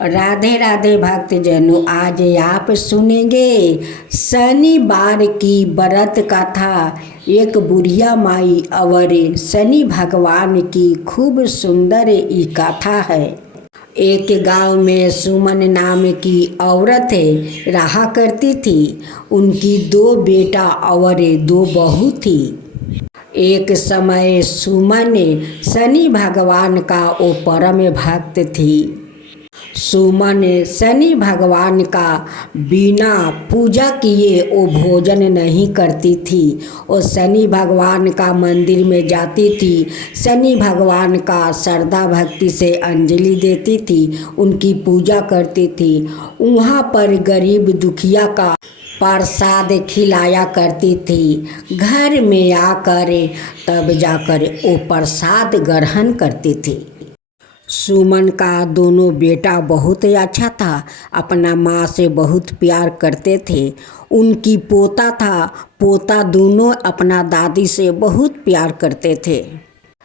राधे राधे भक्तजनों, आज आप सुनेंगे शनिवार की व्रत कथा। एक बुढ़िया माई और शनि भगवान की खूब सुंदर ये कथा है। एक गांव में सुमन नाम की औरत रहा करती थी। उनकी 2 बेटा और 2 बहू थी। एक समय सुमन शनि भगवान का वो परम भक्त थी। सुमन शनि भगवान का बिना पूजा किए वो भोजन नहीं करती थी। वो शनि भगवान का मंदिर में जाती थी। शनि भगवान का श्रद्धा भक्ति से अंजलि देती थी, उनकी पूजा करती थी। वहाँ पर गरीब दुखिया का प्रसाद खिलाया करती थी। घर में आकर तब जाकर वो प्रसाद ग्रहण करती थी। सुमन का दोनों बेटा बहुत अच्छा था, अपना माँ से बहुत प्यार करते थे। उनकी पोता था, पोता दोनों अपना दादी से बहुत प्यार करते थे।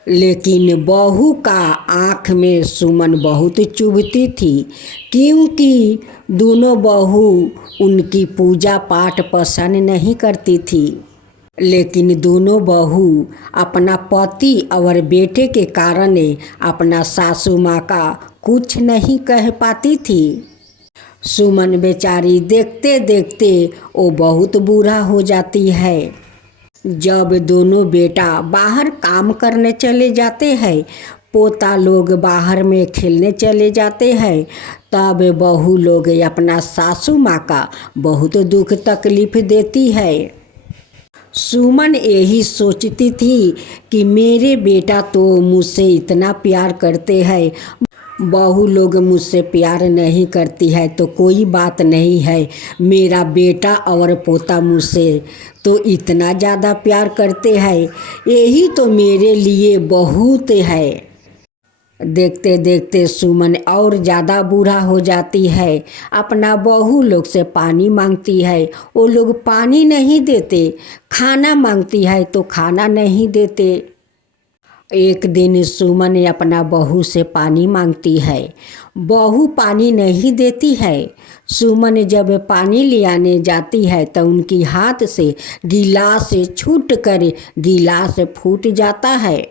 लेकिन बहू का आँख में सुमन बहुत चुभती थी, क्योंकि दोनों बहू उनकी पूजा पाठ पसंद नहीं करती थी। लेकिन दोनों बहू अपना पति और बेटे के कारण अपना सासू माँ का कुछ नहीं कह पाती थी। सुमन बेचारी देखते देखते वो बहुत बूढ़ा हो जाती है। जब दोनों बेटा बाहर काम करने चले जाते हैं, पोता लोग बाहर में खेलने चले जाते हैं, तब बहू लोग अपना सासू माँ का बहुत दुख तकलीफ देती है। सुमन यही सोचती थी कि मेरे बेटा तो मुझसे इतना प्यार करते हैं, बहू लोग मुझसे प्यार नहीं करती है तो कोई बात नहीं है, मेरा बेटा और पोता मुझसे तो इतना ज़्यादा प्यार करते हैं, यही तो मेरे लिए बहुत है। देखते देखते सुमन और ज़्यादा बूढ़ा हो जाती है। अपना बहू लोग से पानी मांगती है, वो लोग पानी नहीं देते। खाना मांगती है तो खाना नहीं देते। एक दिन सुमन अपना बहू से पानी मांगती है, बहू पानी नहीं देती है। सुमन जब पानी ले आने जाती है तो उनकी हाथ से गिलास छूट कर गिलास फूट जाता है।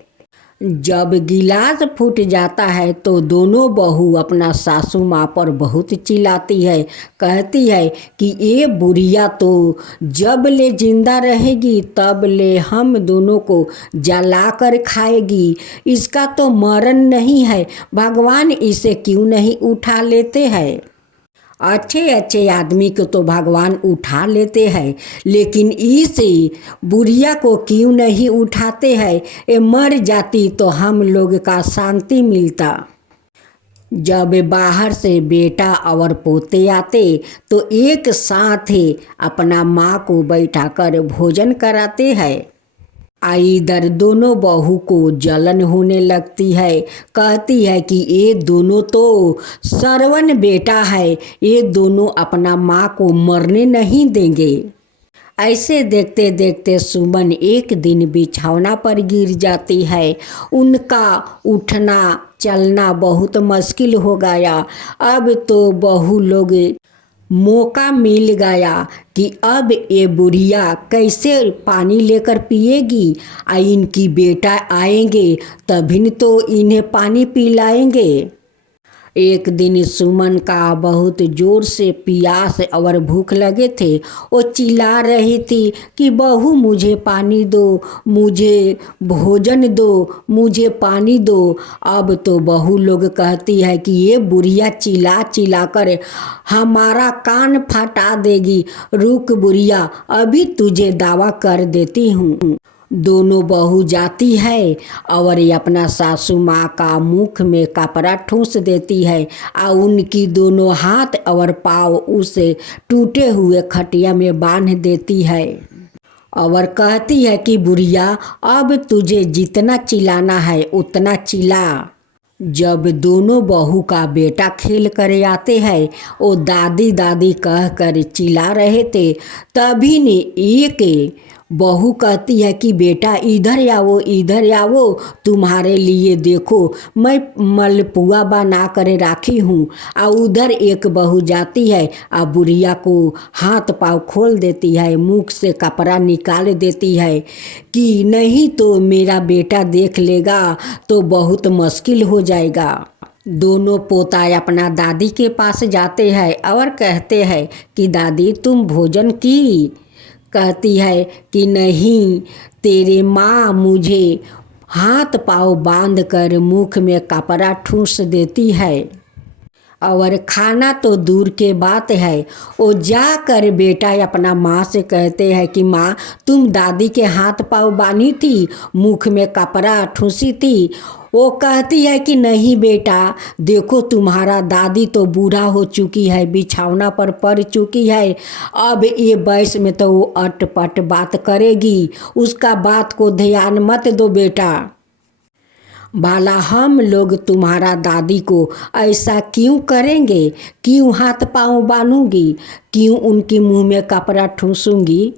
जब गिलास फूट जाता है तो दोनों बहू अपना सासू माँ पर बहुत चिल्लाती है, कहती है कि ये बुढ़िया तो जब ले जिंदा रहेगी तब ले हम दोनों को जला कर खाएगी, इसका तो मरण नहीं है, भगवान इसे क्यों नहीं उठा लेते हैं। अच्छे अच्छे आदमी को तो भगवान उठा लेते हैं, लेकिन इस बुढ़िया को क्यों नहीं उठाते हैं, ये मर जाती तो हम लोग का शांति मिलता। जब बाहर से बेटा और पोते आते तो एक साथ अपना माँ को बैठाकर भोजन कराते हैं। इधर दोनों बहू को जलन होने लगती है, कहती है कि ये दोनों तो सरवन बेटा है, ये दोनों अपना माँ को मरने नहीं देंगे। ऐसे देखते देखते सुमन एक दिन बिछौना पर गिर जाती है। उनका उठना चलना बहुत मुश्किल हो गया। अब तो बहू लोग मौका मिल गया कि अब ये बुढ़िया कैसे पानी लेकर पिएगी, इनकी बेटा आएंगे तभी तो इन्हें पानी पिलाएंगे। एक दिन सुमन का बहुत ज़ोर से प्यास और भूख लगे थे। वो चिल्ला रही थी कि बहू मुझे पानी दो, मुझे भोजन दो, मुझे पानी दो। अब तो बहू लोग कहती है कि ये बुढ़िया चिल्ला चिल्ला कर हमारा कान फटा देगी, रुक बुढ़िया अभी तुझे दावा कर देती हूँ। दोनों बहू जाती है और अपना सासू माँ का मुख में कपड़ा ठूस देती है और उनकी दोनों हाथ और पाँव उसे टूटे हुए खटिया में बांध देती है और कहती है कि बुढ़िया अब तुझे जितना चिल्लाना है उतना चिल्ला। जब दोनों बहू का बेटा खेल कर आते हैं, वो दादी दादी कह कर चिल्ला रहे थे, तभी ने एक बहू कहती है कि बेटा इधर आओ, तुम्हारे लिए देखो मैं मलपुआ बना कर राखी हूँ। और उधर एक बहू जाती है और बुढ़िया को हाथ पाँव खोल देती है, मुख से कपड़ा निकाल देती है कि नहीं तो मेरा बेटा देख लेगा तो बहुत मुश्किल हो जाएगा। दोनों पोता अपना दादी के पास जाते हैं और कहते हैं कि दादी तुम भोजन की? कहती है कि नहीं, तेरे माँ मुझे हाथ पाँव बांध कर मुख में कपड़ा ठूस देती है और खाना तो दूर के बात है। वो जाकर बेटा अपना माँ से कहते हैं कि माँ तुम दादी के हाथ पाँव बांधी थी, मुख में कपड़ा ठूसी थी। वो कहती है कि नहीं बेटा, देखो तुम्हारा दादी तो बूढ़ा हो चुकी है, बिछौना पर पड़ चुकी है, अब ये वयस में तो वो अटपट बात करेगी, उसका बात को ध्यान मत दो बेटा। बाला हम लोग तुम्हारा दादी को ऐसा क्यों करेंगे? क्यों हाथ पाँव बांधूंगी? क्यों उनके मुंह में कपड़ा ठूसूंगी?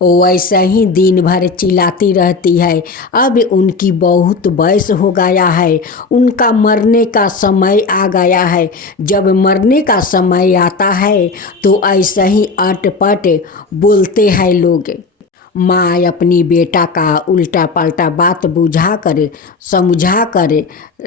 वो ऐसा ही दिन भर चिल्लाती रहती है। अब उनकी बहुत वयस हो गया है, उनका मरने का समय आ गया है। जब मरने का समय आता है तो ऐसा ही अटपट बोलते हैं लोग। माँ अपनी बेटा का उल्टा पलटा बात बुझा कर समझा कर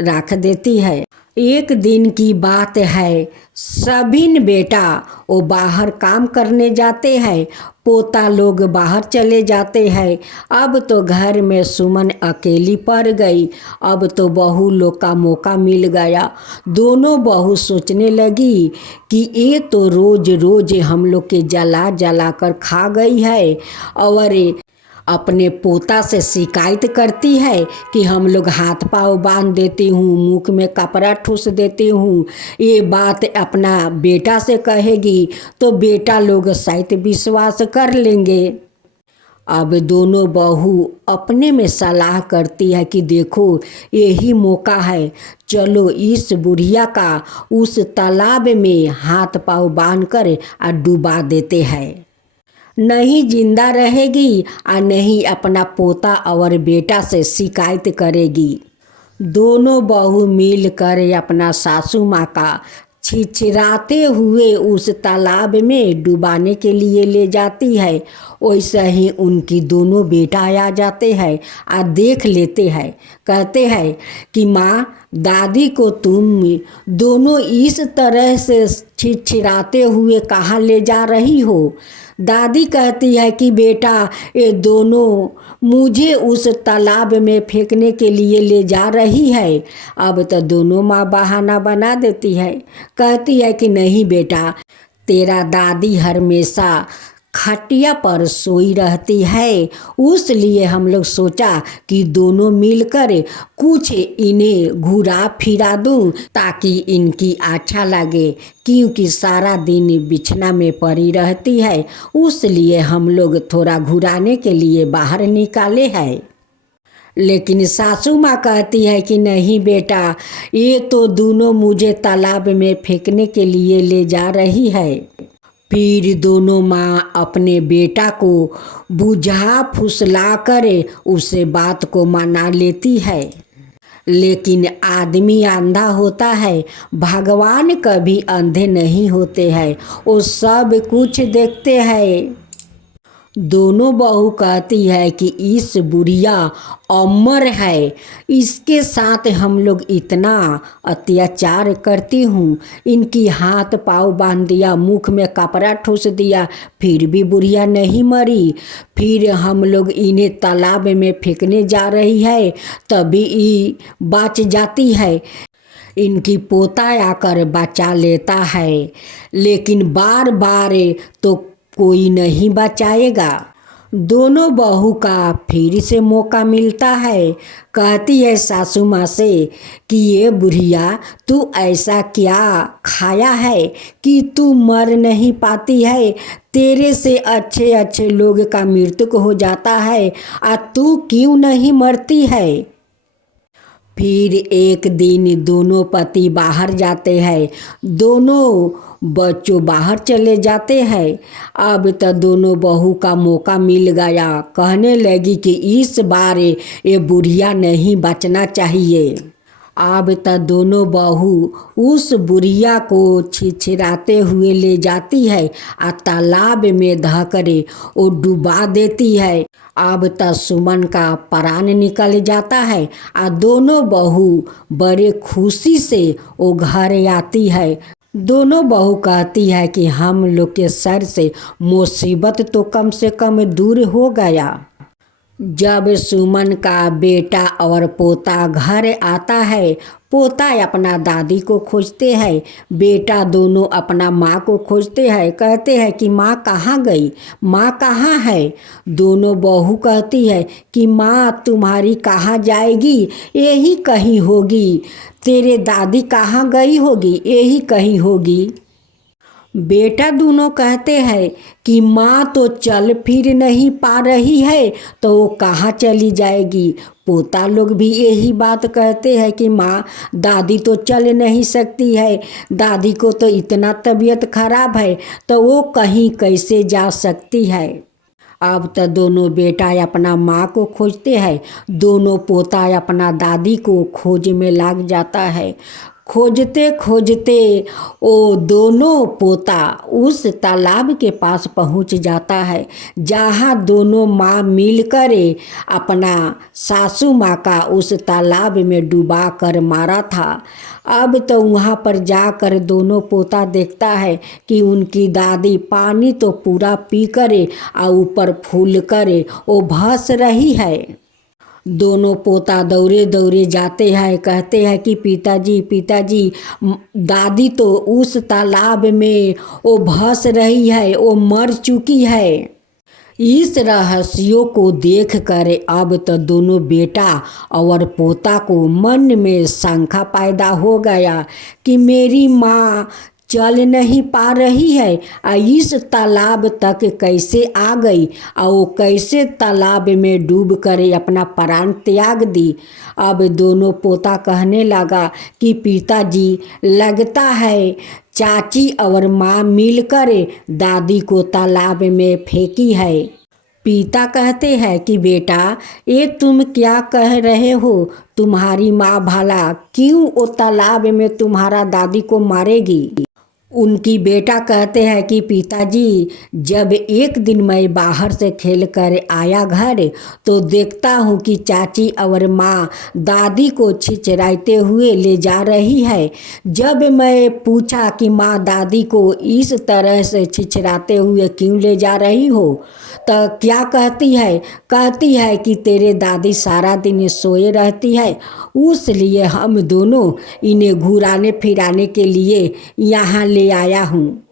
रख देती है। एक दिन की बात है, सभी बेटा वो बाहर काम करने जाते हैं, पोता लोग बाहर चले जाते हैं। अब तो घर में सुमन अकेली पड़ गई। अब तो बहू लोग का मौका मिल गया। दोनों बहू सोचने लगी कि ये तो रोज रोज हम लोग के जला जला कर खा गई है और अपने पोता से शिकायत करती है कि हम लोग हाथ पाँव बांध देती हूँ, मुख में कपड़ा ठूस देती हूँ। ये बात अपना बेटा से कहेगी तो बेटा लोग शायद विश्वास कर लेंगे। अब दोनों बहू अपने में सलाह करती है कि देखो यही मौका है, चलो इस बुढ़िया का उस तालाब में हाथ पाँव बांध कर डुबा देते हैं। नहीं जिंदा रहेगी और नहीं अपना पोता और बेटा से शिकायत करेगी। दोनों बहू मिलकर अपना सासू माँ का छिछराते हुए उस तालाब में डुबाने के लिए ले जाती है। वैसे ही उनकी दोनों बेटा आ जाते हैं और देख लेते हैं। कहते हैं कि माँ दादी को तुम दोनों इस तरह से छिछराते हुए कहाँ ले जा रही हो? दादी कहती है कि बेटा ये दोनों मुझे उस तालाब में फेंकने के लिए ले जा रही है। अब तो दोनों माँ बहाना बना देती है, कहती है कि नहीं बेटा, तेरा दादी हमेशा खटिया पर सोई रहती है, उसलिए हम लोग सोचा कि दोनों मिलकर कुछ इन्हें घुरा फिरा दूं ताकि इनकी अच्छा लगे, क्योंकि सारा दिन बिछना में पड़ी रहती है, उसलिए हम लोग थोड़ा घुराने के लिए बाहर निकाले हैं। लेकिन सासू माँ कहती है कि नहीं बेटा, ये तो दोनों मुझे तालाब में फेंकने के लिए ले जा रही है। फिर दोनों माँ अपने बेटा को बुझा फुसला कर उसे बात को मना लेती है। लेकिन आदमी अंधा होता है, भगवान कभी अंधे नहीं होते हैं, वो सब कुछ देखते हैं। दोनों बहू कहती है कि इस बुढ़िया अमर है, इसके साथ हम लोग इतना अत्याचार करती हूँ, इनकी हाथ पाँव बांध दिया, मुख में कपड़ा ठूस दिया, फिर भी बुढ़िया नहीं मरी। फिर हम लोग इन्हें तालाब में फेंकने जा रही है, तभी ये बच जाती है। इनकी पोता आकर बचा लेता है, लेकिन बार बार तो कोई नहीं बचाएगा। दोनों बहू का फिर से मौका मिलता है। कहती है सासू माँ से कि ये बुढ़िया तू ऐसा क्या खाया है कि तू मर नहीं पाती है? तेरे से अच्छे अच्छे लोग का मृत्यु हो जाता है और तू क्यों नहीं मरती है? फिर एक दिन दोनों पति बाहर जाते हैं। दोनों बच्चों बाहर चले जाते हैं। अब तो दोनों बहू का मौका मिल गया। कहने लगी कि इस बार ये बुढ़िया नहीं बचना चाहिए। अब तो दोनों बहू उस बुढ़िया को छिछिराते हुए ले जाती है और तालाब में धकरे वो डुबा देती है। अब तो सुमन का प्राण निकल जाता है और दोनों बहू बड़े खुशी से वो घर आती है। दोनों बहू कहती है कि हम लोग के सर से मुसीबत तो कम से कम दूर हो गया। जब सुमन का बेटा और पोता घर आता है, पोता अपना दादी को खोजते हैं, बेटा दोनों अपना माँ को खोजते हैं। कहते हैं कि माँ कहाँ गई, माँ कहाँ है। दोनों बहू कहती है कि माँ तुम्हारी कहाँ जाएगी, यही कहीं होगी। तेरे दादी कहाँ गई होगी, यही कहीं होगी। बेटा दोनों कहते हैं कि माँ तो चल फिर नहीं पा रही है तो वो कहाँ चली जाएगी। पोता लोग भी यही बात कहते हैं कि माँ दादी तो चल नहीं सकती है, दादी को तो इतना तबीयत खराब है तो वो कहीं कैसे जा सकती है। अब तो दोनों बेटा अपना माँ को खोजते हैं, दोनों पोता अपना दादी को खोज में लग जाता है। खोजते खोजते वो दोनों पोता उस तालाब के पास पहुंच जाता है जहाँ दोनों माँ मिलकर अपना सासू माँ का उस तालाब में डुबा कर मारा था। अब तो वहाँ पर जाकर दोनों पोता देखता है कि उनकी दादी पानी तो पूरा पी करे और ऊपर फूल करे वो भास रही है। दोनों पोता दौड़े दौड़े जाते हैं, कहते हैं कि पिताजी पिताजी दादी तो उस तालाब में वो भास रही है, वो मर चुकी है। इस रहस्यों को देख कर अब तो दोनों बेटा और पोता को मन में शंका पैदा हो गया कि मेरी माँ चल नहीं पा रही है और इस तालाब तक कैसे आ गई और वो कैसे तालाब में डूब कर अपना प्राण त्याग दी। अब दोनों पोता कहने लगा कि पिताजी लगता है चाची और माँ मिलकर दादी को तालाब में फेंकी है। पिता कहते हैं कि बेटा ये तुम क्या कह रहे हो, तुम्हारी माँ भला क्यों वो तालाब में तुम्हारा दादी को मारेगी। उनकी बेटा कहते हैं कि पिताजी जब एक दिन मैं बाहर से खेल कर आया घर तो देखता हूँ कि चाची और माँ दादी को छिछराते हुए ले जा रही है। जब मैं पूछा कि माँ दादी को इस तरह से छिछराते हुए क्यों ले जा रही हो तो क्या कहती है कि तेरे दादी सारा दिन सोए रहती है, उसलिए हम दोनों इन्हें घुराने फिराने के लिए यहाँ ले आया हूँ।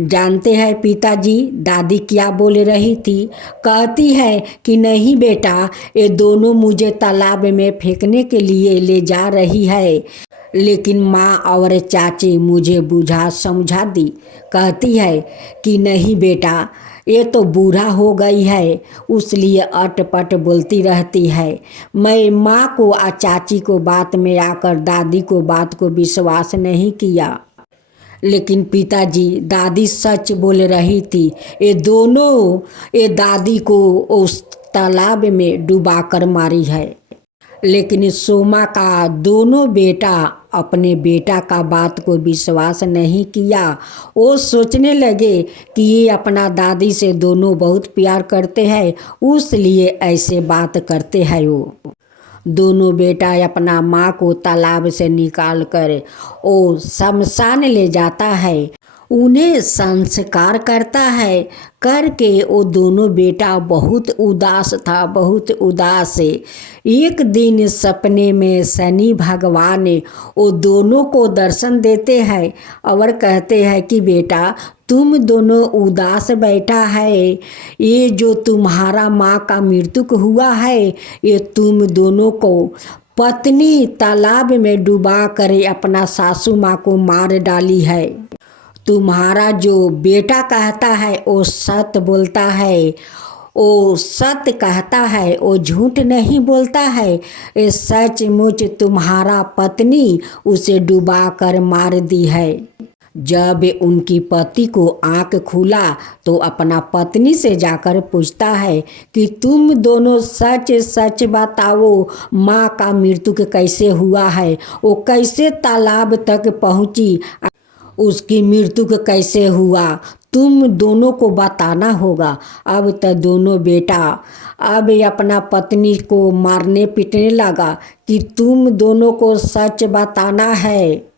जानते हैं पिताजी दादी क्या बोल रही थी। कहती है कि नहीं बेटा ये दोनों मुझे तालाब में फेंकने के लिए ले जा रही है, लेकिन माँ और चाची मुझे बुझा समझा दी। कहती है कि नहीं बेटा ये तो बूढ़ा हो गई है, उसलिए अटपट बोलती रहती है। मैं माँ को और चाची को बात में आकर दादी को बात को विश्वास नहीं किया, लेकिन पिताजी दादी सच बोल रही थी। ये दादी को उस तालाब में डुबा कर मारी है। लेकिन सोमा का दोनों बेटा अपने बेटा का बात को विश्वास नहीं किया। वो सोचने लगे कि ये अपना दादी से दोनों बहुत प्यार करते हैं, उसलिए ऐसे बात करते हैं। वो दोनों बेटा अपना माँ को तालाब से निकाल कर वो शमशान ले जाता है, उन्हें संस्कार करता है। करके वो दोनों बेटा बहुत उदास था, बहुत उदास। एक दिन सपने में शनि भगवान वो दोनों को दर्शन देते हैं और कहते हैं कि बेटा तुम दोनों उदास बैठा है, ये जो तुम्हारा माँ का मृत्यु हुआ है ये तुम दोनों को पत्नी तालाब में डुबा कर अपना सासू माँ को मार डाली है। तुम्हारा जो बेटा कहता है वो सत्य बोलता है, वो सत्य कहता है, वो झूठ नहीं बोलता है। ये सचमुच तुम्हारा पत्नी उसे डुबा कर मार दी है। जब उनकी पति को आंख खुला तो अपना पत्नी से जाकर पूछता है कि तुम दोनों सच सच बताओ, माँ का मृत्यु कैसे हुआ है, वो कैसे तालाब तक पहुँची, उसकी मृत्यु कैसे हुआ, तुम दोनों को बताना होगा। अब तो दोनों बेटा अब अपना पत्नी को मारने पीटने लगा कि तुम दोनों को सच बताना है।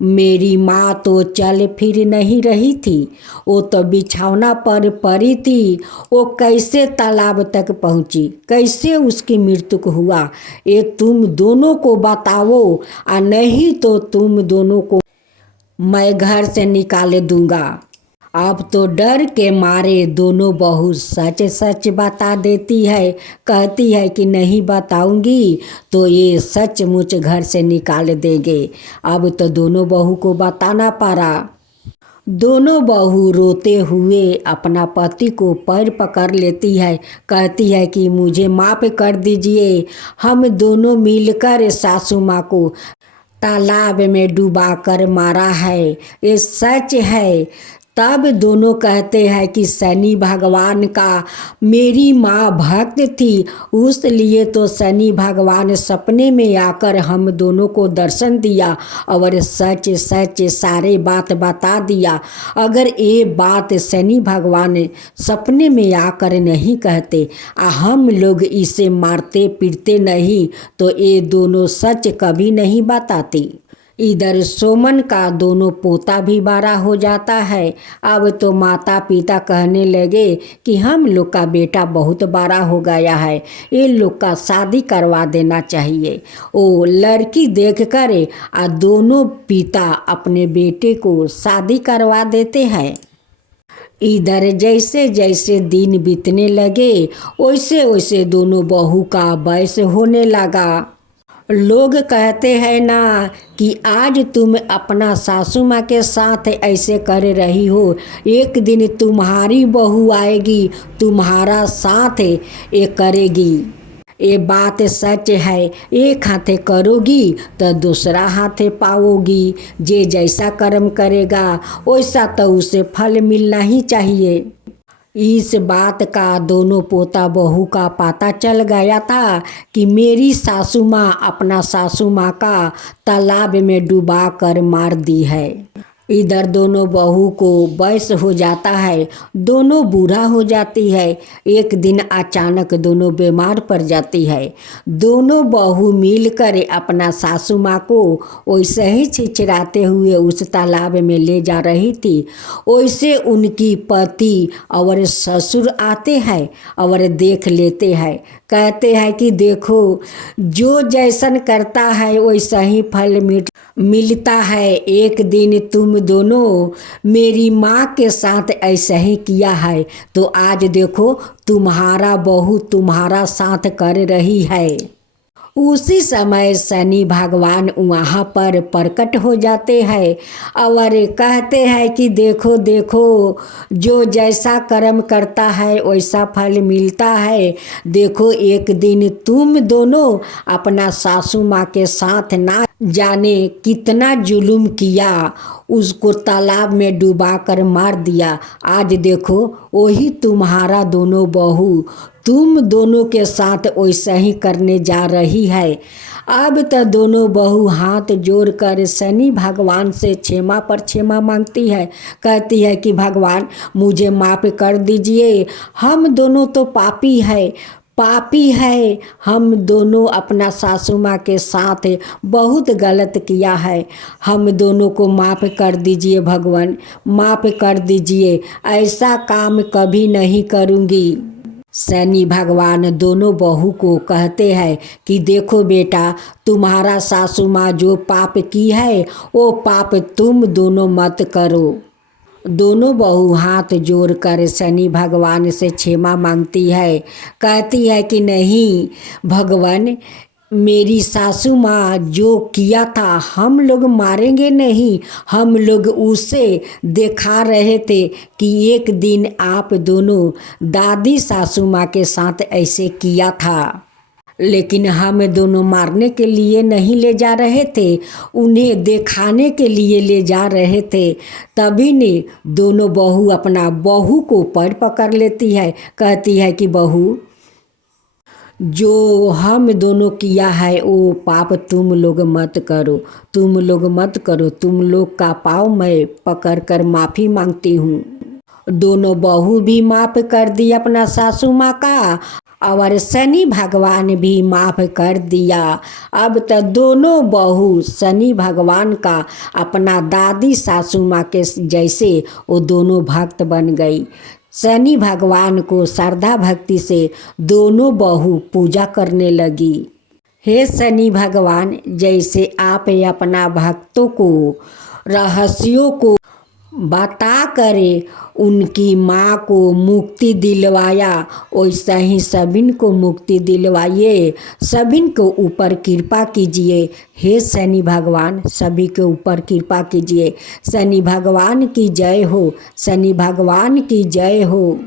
मेरी माँ तो चल फिर नहीं रही थी, वो तो बिछौना पर पड़ी थी, वो कैसे तालाब तक पहुँची, कैसे उसकी मृत्यु हुआ, ये तुम दोनों को बताओ, और नहीं तो तुम दोनों को मैं घर से निकाल दूंगा। अब तो डर के मारे दोनों बहू सच सच बता देती है, कहती है कि नहीं बताऊंगी तो ये सचमुच घर से निकाल देंगे। अब तो दोनों बहू को बताना पड़ा। दोनों बहू रोते हुए अपना पति को पैर पकड़ लेती है, कहती है कि मुझे माफ़ कर दीजिए, हम दोनों मिलकर सासू माँ को तालाब में डुबाकर मारा है, ये सच है। तब दोनों कहते हैं कि शनि भगवान का मेरी माँ भक्त थी, उसलिए तो शनि भगवान सपने में आकर हम दोनों को दर्शन दिया और सच सच सारे बात बता दिया। अगर ये बात शनि भगवान सपने में आकर नहीं कहते, हम लोग इसे मारते पीटते नहीं, तो ये दोनों सच कभी नहीं बताती। इधर सोमन का दोनों पोता भी बड़ा हो जाता है। अब तो माता पिता कहने लगे कि हम लोग का बेटा बहुत बड़ा हो गया है, ये लोग का शादी करवा देना चाहिए। वो लड़की देख कर दोनों पिता अपने बेटे को शादी करवा देते हैं। इधर जैसे जैसे दिन बीतने लगे वैसे वैसे दोनों बहू का वयस होने लगा। लोग कहते हैं ना कि आज तुम अपना सासू माँ के साथ ऐसे कर रही हो, एक दिन तुम्हारी बहू आएगी तुम्हारा साथ ये करेगी। ये बात सच है, एक हाथे करोगी तो दूसरा हाथे पाओगी। जे जैसा कर्म करेगा वैसा तो उसे फल मिलना ही चाहिए। इस बात का दोनों पोता बहू का पता चल गया था कि मेरी सासू माँ अपना सासू माँ का तालाब में डुबा कर मार दी है। इधर दोनों बहू को वयस हो जाता है, दोनों बूढ़ा हो जाती है। एक दिन अचानक दोनों बीमार पड़ जाती है। दोनों बहू मिलकर अपना सासू माँ को वैसे ही छिछराते हुए उस तालाब में ले जा रही थी। वैसे उनकी पति और ससुर आते हैं और देख लेते हैं, कहते हैं कि देखो जो जैसन करता है वैसा ही फल मिलता है। एक दिन तुम दोनों मेरी माँ के साथ ऐसा ही किया है, तो आज देखो तुम्हारा बहू तुम्हारा साथ कर रही है। उसी समय शनि भगवान वहाँ पर प्रकट हो जाते हैं और कहते हैं कि देखो देखो जो जैसा कर्म करता है वैसा फल मिलता है। देखो एक दिन तुम दोनों अपना सासू माँ के साथ ना जाने कितना जुल्म किया, उसको तालाब में डुबा कर मार दिया। आज देखो वही तुम्हारा दोनों बहू तुम दोनों के साथ वैसा ही करने जा रही है। अब तो दोनों बहू हाथ जोड़कर शनि भगवान से क्षमा पर क्षमा मांगती है, कहती है कि भगवान मुझे माफ़ कर दीजिए, हम दोनों तो पापी है, हम दोनों अपना सासू माँ के साथ बहुत गलत किया है, हम दोनों को माफ़ कर दीजिए भगवान, माफ़ कर दीजिए, ऐसा काम कभी नहीं करूँगी। शनि भगवान दोनों बहू को कहते हैं कि देखो बेटा तुम्हारा सासू माँ जो पाप की है वो पाप तुम दोनों मत करो। दोनों बहू हाथ जोड़कर शनि भगवान से क्षमा मांगती है, कहती है कि नहीं भगवान मेरी सासू माँ जो किया था हम लोग मारेंगे नहीं, हम लोग उसे दिखा रहे थे कि एक दिन आप दोनों दादी सासू माँ के साथ ऐसे किया था। लेकिन हम दोनों मारने के लिए नहीं ले जा रहे थे, उन्हें दिखाने के लिए ले जा रहे थे। तभी ने दोनों बहू अपना बहू को पैर पकड़ लेती है, कहती है कि बहू जो हम दोनों किया है वो पाप तुम लोग मत करो, तुम लोग मत करो, तुम लोग का पाँव मैं पकड़ कर माफ़ी मांगती हूँ। दोनों बहू भी माफ़ कर दी अपना सासू माँ का, और शनि भगवान भी माफ़ कर दिया। अब तो दोनों बहू शनि भगवान का अपना दादी सासू माँ के जैसे वो दोनों भक्त बन गई। शनि भगवान को श्रद्धा भक्ति से दोनों बहू पूजा करने लगी। हे शनि भगवान, जैसे आप अपना भक्तों को रहस्यों को बता करे उनकी माँ को मुक्ति दिलवाया, वैसा ही सभिन को मुक्ति दिलवाइए, सभिन को ऊपर कृपा कीजिए। हे शनि भगवान, सभी के ऊपर कृपा कीजिए। शनि भगवान की जय हो, शनि भगवान की जय हो।